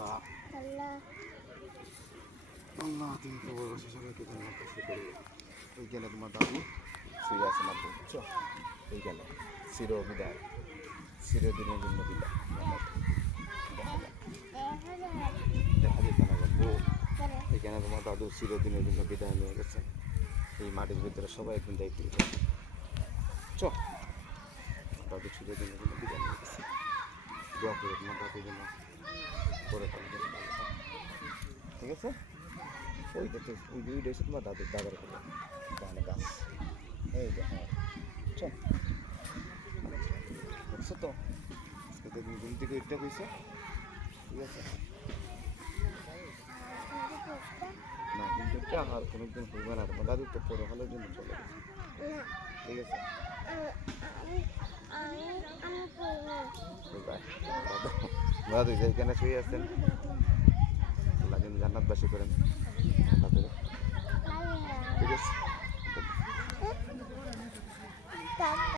আল্লাহ আল্লাহ তুমি কবরবাসী সবাইকে জান্নাত নসিব করে দাও। ওইখানে তোমার দাদু শুয়ে আছে না বুঝছো? ওইখানে চির বিদায়, চিরদিনের জন্য বিদায়। দেখা যেত না গো, এখানে তোমার দাদু চিরদিনের জন্য বিদায় নিয়ে গেছে। এই মাটির ভিতরে সবাই একদিন যাইতে চ দাদু চিরদিনের জন্য বিদায় নিয়ে গেছে। দোয়া করে তোমার দাদুর জন্য করে থাকবেন, ঠিক আছে? ওইটা তো ওই দুইটা হচ্ছে তোমার দাদুর দাদার কথা, ডানে গাছ এই দেখো। চল দেখছো তো, আজকে তো তুমি ঘুম থেকে উঠতে পেয়েছো, ঠিক আছে? না কিন্তু আর কোনোদিন হইবে না, তোমার দাদু তো পরকালের জন্য চলে গেছে, ঠিক আছে? দাদু যেখানে শুয়ে আছেন আল্লাহ যেন জান্নাতবাসী করেন তাদের, ঠিক আছে?